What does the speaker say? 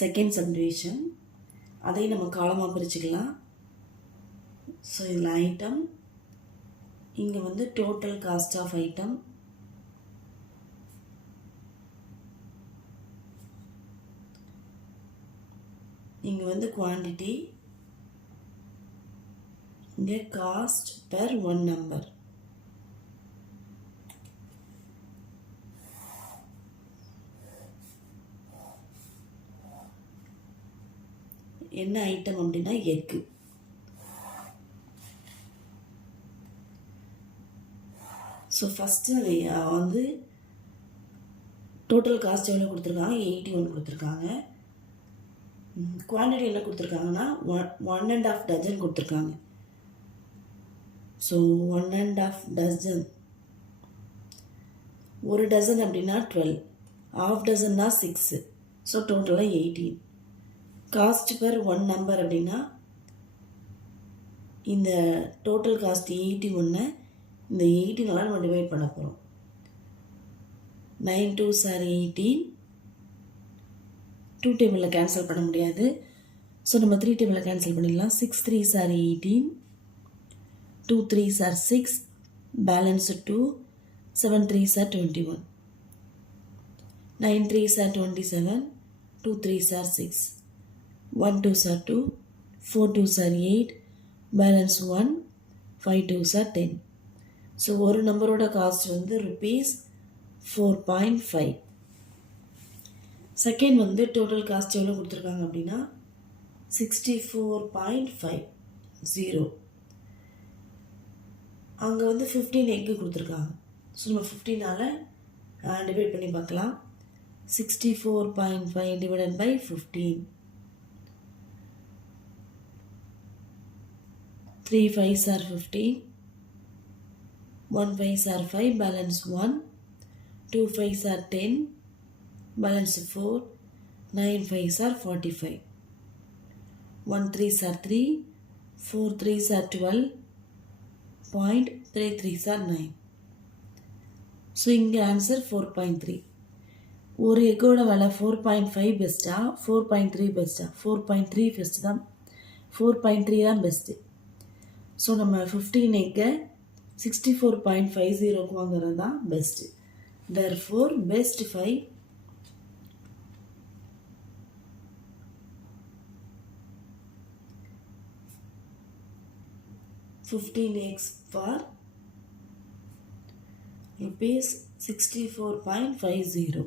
Second subdivision. அதையும் நம்ம காலமாக பிரிச்சுக்கலாம். ஸோ இதில் ஐட்டம், இங்கே வந்து டோட்டல் காஸ்ட் ஆஃப் ஐட்டம், இங்கே வந்து குவான்டிட்டி, இங்கே காஸ்ட் பெர் ஒன் நம்பர். என்ன ஐட்டம் அப்படின்னா எக்கு. ஸோ ஃபஸ்ட்டு வந்து டோட்டல் காஸ்ட் எவ்வளோ கொடுத்துருக்காங்க, 81 கொடுத்துருக்காங்க. குவான்டிட்டி என்ன கொடுத்துருக்காங்கன்னா 1.5 டஜன் கொடுத்துருக்காங்க. ஸோ 1.5 டஜன், ஒரு டசன் அப்படின்னா 12, ஹாஃப் டசன்னா 6, ஸோ டோட்டலாக 18. காஸ்ட் பெர் ஒன் நம்பர் அப்படின்னா இந்த டோட்டல் காஸ்ட் 81 இந்த 18 நம்ம டிவைட் பண்ண போகிறோம். 9 2s are 18. 2 டேபிளில் கேன்சல் பண்ண முடியாது. ஸோ நம்ம 3 டேபிளில் கேன்சல் பண்ணிடலாம். 6 3s are 18. 2 3s are 6. Balance 2. 7 3s are 21. 9 3s are 27. 2 3s are 6. 1 2s are 2. 4 2s are 8. Balance 1. 5 2s are 10. So ஒரு நம்பரோட காஸ்ட் வந்து ₹4.5. செகண்ட் வந்து டோட்டல் காஸ்ட் எவ்வளோ கொடுத்துருக்காங்க அப்படின்னா 64.50. அங்கே வந்து 15 எக்கு கொடுத்துருக்காங்க. ஸோ நம்ம 15ஆல் டிவைட் பண்ணி பார்க்கலாம். 64.5 divided by 15. 3 5s are 15. 1 5s are 5, balance 1. 2 5s are 10, balance 4. 9 5s are 45. 1 3s are 3. 4 3s are 12. 3 3s are 9. So இங்கே ஆன்சர் 4.3. ஒரு எக்கோட விலை 4.5 பெஸ்ட்டா 4.3 பெஸ்ட்டா? 4.3 பெஸ்ட்டு தான். 4.3 தான் பெஸ்ட்டு. ஸோ நம்ம 15 எக்கை 64.50 வாங்குறது தான் best. therefore best 5 15 eggs for rupees 64.50.